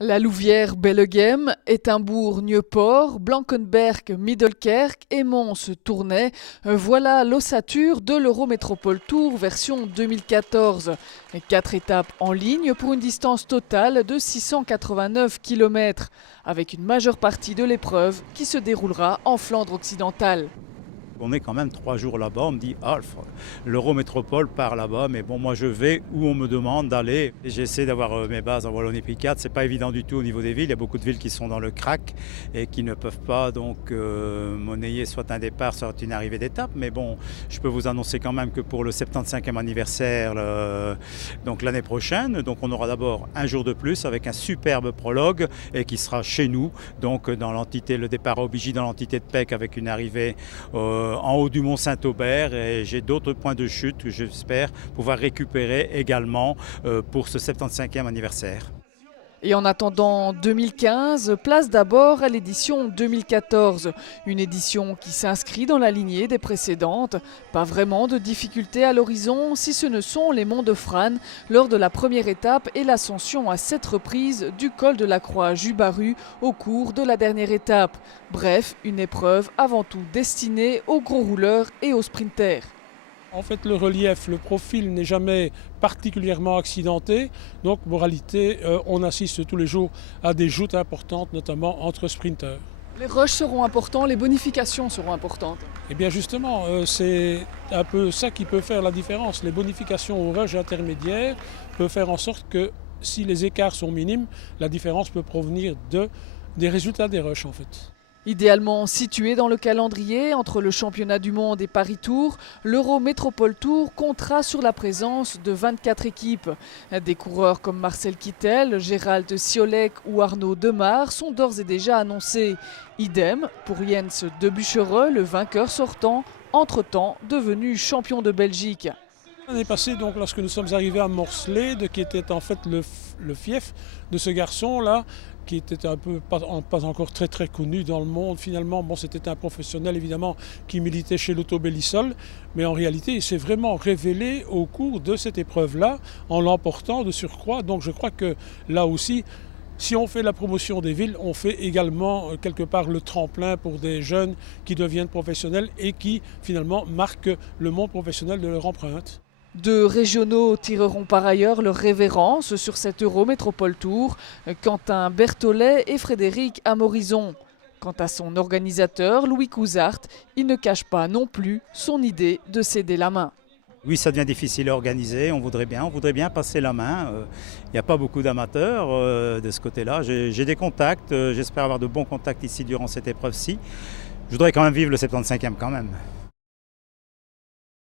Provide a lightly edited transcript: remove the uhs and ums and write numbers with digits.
La Louvière Bellegem, Étimbourg Nieuport, Blankenberg Middelkerk et Mons Tournai, voilà l'ossature de l'Eurométropole Tour version 2014. 4 étapes en ligne pour une distance totale de 689 km, avec une majeure partie de l'épreuve qui se déroulera en Flandre occidentale. On est quand même 3 jours là-bas, on me dit ah, l'Eurométropole part là-bas, mais bon, moi je vais où on me demande d'aller. J'essaie d'avoir mes bases en Wallonie-Picard, c'est pas évident du tout au niveau des villes, il y a beaucoup de villes qui sont dans le crack et qui ne peuvent pas donc monnayer soit un départ, soit une arrivée d'étape, mais bon, je peux vous annoncer quand même que pour le 75e anniversaire, donc l'année prochaine, donc on aura d'abord un jour de plus avec un superbe prologue et qui sera chez nous, donc dans l'entité, le départ à Aubigny dans l'entité de Pec avec une arrivée en haut du mont Saint-Aubert, et j'ai d'autres points de chute que j'espère pouvoir récupérer également pour ce 75e anniversaire. Et en attendant 2015, place d'abord à l'édition 2014. Une édition qui s'inscrit dans la lignée des précédentes. Pas vraiment de difficultés à l'horizon si ce ne sont les monts de Frasnes lors de la première étape et l'ascension à 7 reprises du col de la Croix Jubaru au cours de la dernière étape. Bref, une épreuve avant tout destinée aux gros rouleurs et aux sprinters. En fait, le relief, le profil n'est jamais particulièrement accidenté. Donc, moralité, on assiste tous les jours à des joutes importantes, notamment entre sprinteurs. Les rushs seront importants, les bonifications seront importantes. Et bien justement, c'est un peu ça qui peut faire la différence. Les bonifications au rush intermédiaire peuvent faire en sorte que si les écarts sont minimes, la différence peut provenir des résultats des rushs en fait. Idéalement situé dans le calendrier entre le championnat du monde et Paris Tour, l'Eurométropole Tour comptera sur la présence de 24 équipes. Des coureurs comme Marcel Kittel, Gérald Ciolek ou Arnaud Demar sont d'ores et déjà annoncés. Idem pour Jens de Buchereux, le vainqueur sortant, entre-temps devenu champion de Belgique. L'année passée, donc, lorsque nous sommes arrivés à Morslade, qui était en fait le fief de ce garçon-là, qui était un peu pas encore très connu dans le monde. Finalement, bon, c'était un professionnel évidemment qui militait chez l'Auto Bellisol, mais en réalité, il s'est vraiment révélé au cours de cette épreuve-là, en l'emportant de surcroît. Donc je crois que là aussi, si on fait la promotion des villes, on fait également quelque part le tremplin pour des jeunes qui deviennent professionnels et qui finalement marquent le monde professionnel de leur empreinte. 2 régionaux tireront par ailleurs leur révérence sur cet Eurométropole Tour, Quentin Berthollet et Frédéric Amorizon. Quant à son organisateur, Louis Couzart, il ne cache pas non plus son idée de céder la main. Oui, ça devient difficile à organiser, on voudrait bien passer la main. Il n'y a pas beaucoup d'amateurs de ce côté-là. J'ai des contacts, j'espère avoir de bons contacts ici durant cette épreuve-ci. Je voudrais quand même vivre le 75e quand même.